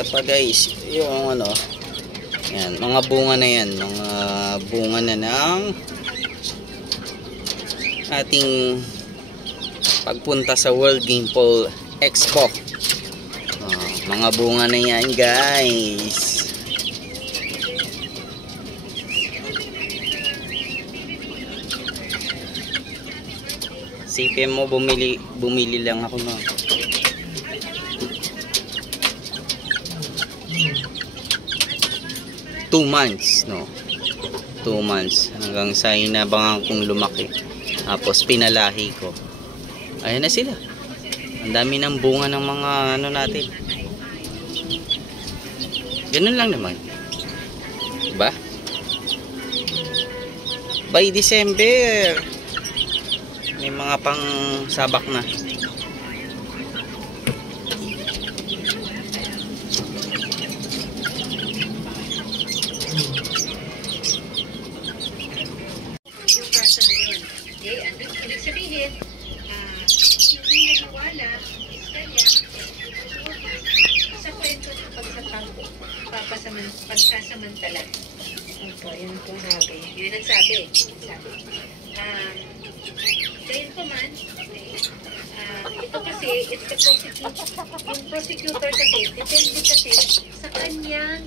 Ito pa guys, yung ano, yan, mga bunga na yan, mga bunga na ng ating pagpunta sa World Game Pole Expo. Mga bunga na yan guys. Sipin mo bumili lang ako no. 2 months no. 2 months hanggang sa inabangan kong lumaki. Tapos pinalahi ko. Ayan na sila. Ang dami ng bunga ng mga ano natin. Ganun lang naman. Diba? By December may mga pang sabak na. Pagsasamantala. Ito, yun po sabi. Yun ang sabi. Dahil pa man, ito kasi, it's the prosecutor. Yung prosecutor kasi, depende kasi sa kanyang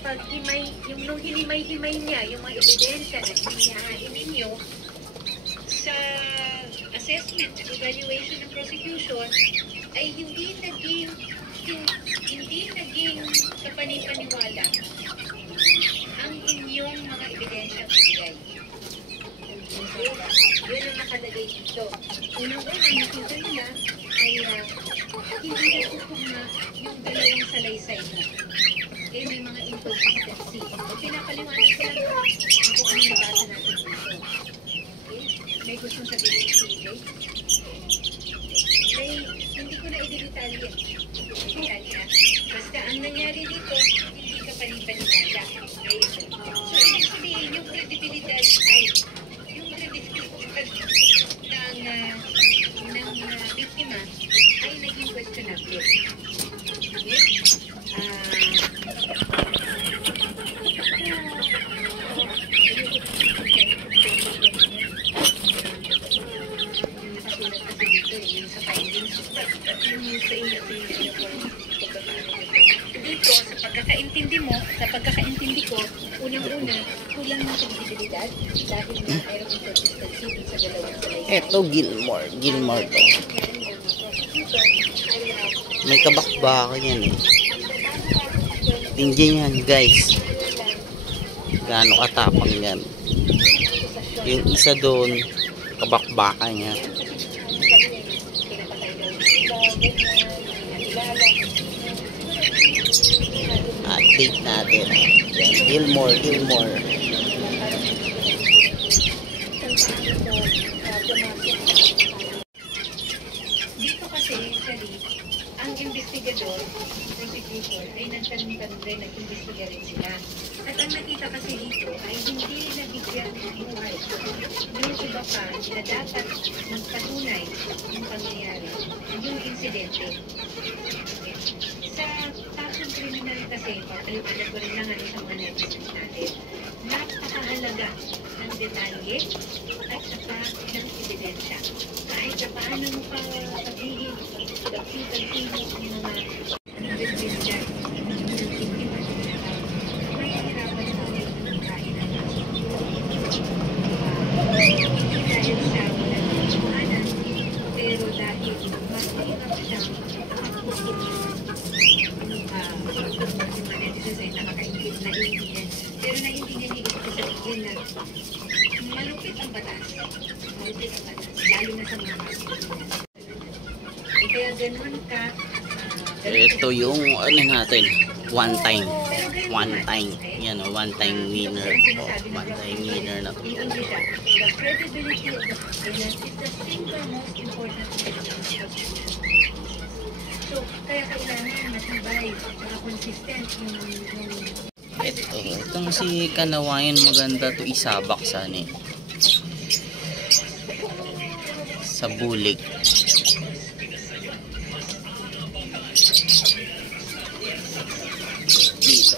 paghimay, yung nung hinimay-himay niya, yung mga ebidensya na hinihain ninyo sa assessment and evaluation ng prosecution, ay hindi naging kapanipaniwala ang inyong mga ebidensya bigay. Yun ang nakalagay dito. Unang-una, nakita nila ay hindi natutugma yung dalawang salaysay mo. Eh, may mga inconsistency. Pinapaliwanag ko lang kung ano nabasa natin dito. Okay? May gustong sabihin si Jay? Hindi ko na i-detalye. Basta ang nangyari dito, hindi ka panipaniwala. Okay? So, ibig sabihin, yung credibilidad ay yung credibilidad ng biktima ay naging questionable. Okay? Dito, sa pagkakaintindi ko, unang-una, kulang ng credibilidad dahil na mayroong inconsistency sa dalawang salaysay. Eto, Gilmore to. May kabakbakan yan eh. Tingnan yan guys. Gaano katapang yan. Yung isa doon, kabakbakan niya. Update natin. Gilmore. Dito kasi, actually, ang investigador, prosecutor, ay nagtanong-tanong rin, nag-investiga rin sila. At ang nakita kasi dito ay hindi nabigyan ng buhay. Yung iba pa na dapat magpatunay yung pangyayari, yung insidente. Sa tasong kriminal kasi, pagpaliwanag ko rin lang sa mga netizens natin, napakahalaga ng detalye at saka ng ebidensya. Kahit sa paano mo pa pagiging pagkipagpili ng mga investigasyon ng biktima, may hirapan natin ng kain ng dahil sa walang katotohanan, pero dahil mas hirap siyang naiintindihan. Pero naiintindihan niyo ito sa tigil na malupit ang batas. Lalo na sa mga kaso. Kaya ganun ka. Ito yung ano natin, one time. Yan o, one time winner. One time winner na to. The credibility of the evidence is the single most important thing. So, kaya kailangan matibay at consistent yung itong si Kanawayan, maganda to isabak sa ano eh, sa bulig. piso.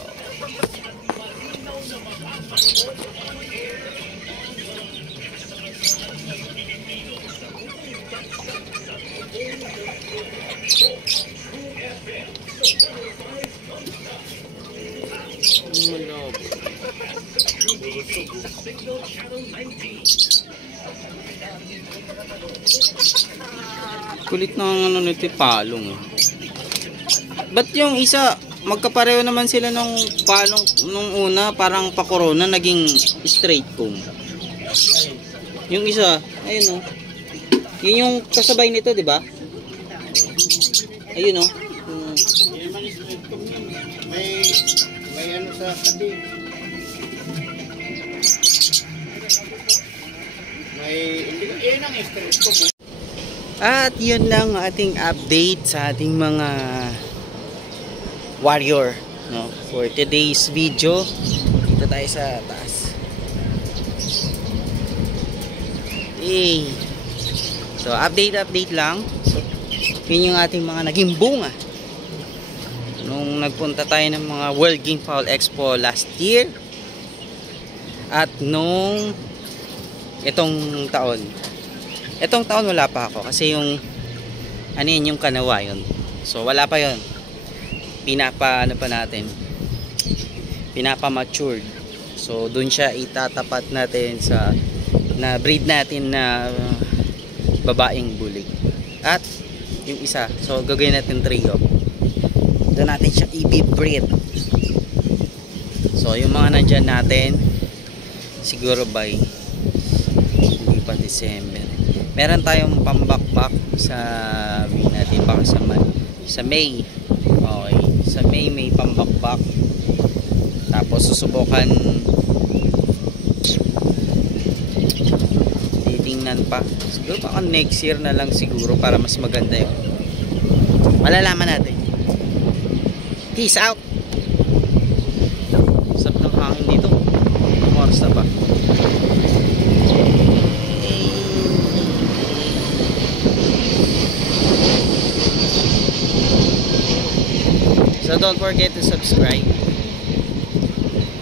Kulit na ang ano nito, palong eh. Ba't yung isa, magkapareho naman sila nung palong nung una, parang pa-corona, naging straight comb. Yung isa, ayun oh. Yun yung kasabay nito, di ba? Ayun oh. May ano sa tabi. Hindi ko, yun ang stress ko. At yun lang ating update sa ating mga warrior, no, for today's video. Dito tayo sa taas. So update lang. So, yun yung ating mga naging bunga nung nagpunta tayo ng mga World Game Fowl Expo last year at nung itong taon. Itong taon wala pa ako kasi yung ano yun, yung kanawa yun. So wala pa yun. Pinapa matured. So dun siya itatapat natin sa na breed natin na babaeng bulig. At yung isa, so gagawin natin trio. Doon natin siya i-breed. So yung mga nandyan natin siguro by hindi pa December. Meron tayong pambakbak sa natin baka sa May. Okay, sa May may pambakbak. Tapos susubukan titingnan pa. Siguro baka next year na lang siguro para mas maganda yun. Malalaman natin. Peace out. Sarap ng hangin dito. Oras na ba? So don't forget to subscribe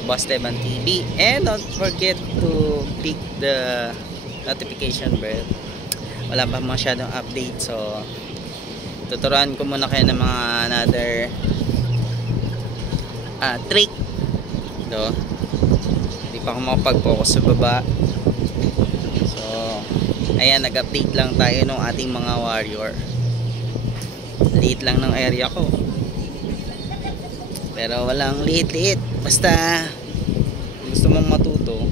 Boss Teban TV, and don't forget to click the notification bell. Wala pa masyadong update, so tuturuan ko muna kayo ng mga another trick. So hindi pa ako makapag-focus sa baba. So ayan, nag-update lang tayo ng ating mga warrior. Liit lang ng area ko, pero walang liit-liit. Basta gusto mong matuto,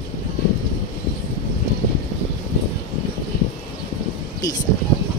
peace out.